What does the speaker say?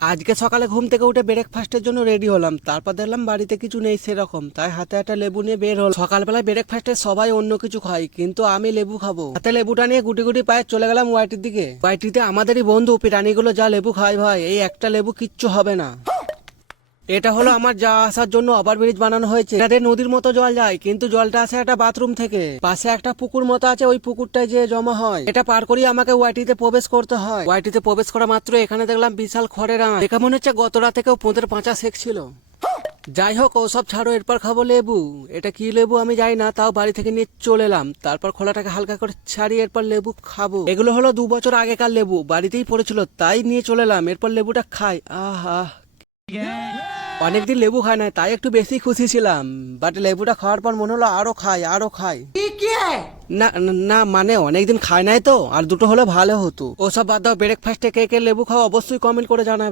আজকে সকালে ঘুম থেকে উঠে ব্রেকফাস্টের জন্য রেডি হলাম, তারপর দেখলাম বাড়িতে কিছু নেই সেরকম, তাই হাতে একটা লেবু নিয়ে বের হল। সকালবেলায় ব্রেকফাস্টে সবাই অন্য কিছু খায়, কিন্তু আমি লেবু খাবো। হাতে লেবুটা নিয়ে গুটি গুটি পায়ে চলে গেলাম ওয়াইটির দিকে। ওয়াইটিতে আমাদেরই বন্ধু প্রাণীগুলো যা লেবু খায় ভাই, এই একটা লেবু কিচ্ছু হবে না। এটা হলো আমার যা আসার জন্য ওভারব্রিজ বানানো হয়েছে। এটাতে নদীর মতো জল যায়, কিন্তু জলটা আসে একটা বাথরুম থেকে। পাশে একটা পুকুর মতো আছে, ওই পুকুরটায় যে জমা হয়। এটা পার করি আমাকে ওয়াইটিতে প্রবেশ করতে হয়। ওয়াইটিতে প্রবেশ করা মাত্র এখানে দেখলাম বিশাল খড়ের আঁশ। দেখে মনে হচ্ছে গত রাত থেকেও পোঁতের পাঁচা শেখছিল। যাই হোক ওসব ছাড়ো, এরপর খাবো লেবু। এটা কি লেবু আমি জানি না, তাও বাড়ি থেকে নিয়ে চলে এলাম। তারপর খোলাটাকে হালকা করে ছাড়িয়ে এরপর লেবু খাবো। এগুলো হলো 2 বছর আগেকার লেবু, বাড়িতেই পড়েছিল তাই নিয়ে চলে এলাম। এরপর লেবুটা খাই। আহা, অনেকদিন লেবু খাই না, তাই একটু বেশি খুশি ছিলাম। বাট লেবুটা খাওয়ার পর মনে হলো আরো খাই আরো খাই। না না, মানে অনেকদিন খাই নাই তো, আর দুটো হলে ভালো হতো। ওসব বাদ দাও, ব্রেকফাস্টে কে কে লেবু খাও অবশ্যই কমেন্ট করে জানাবে।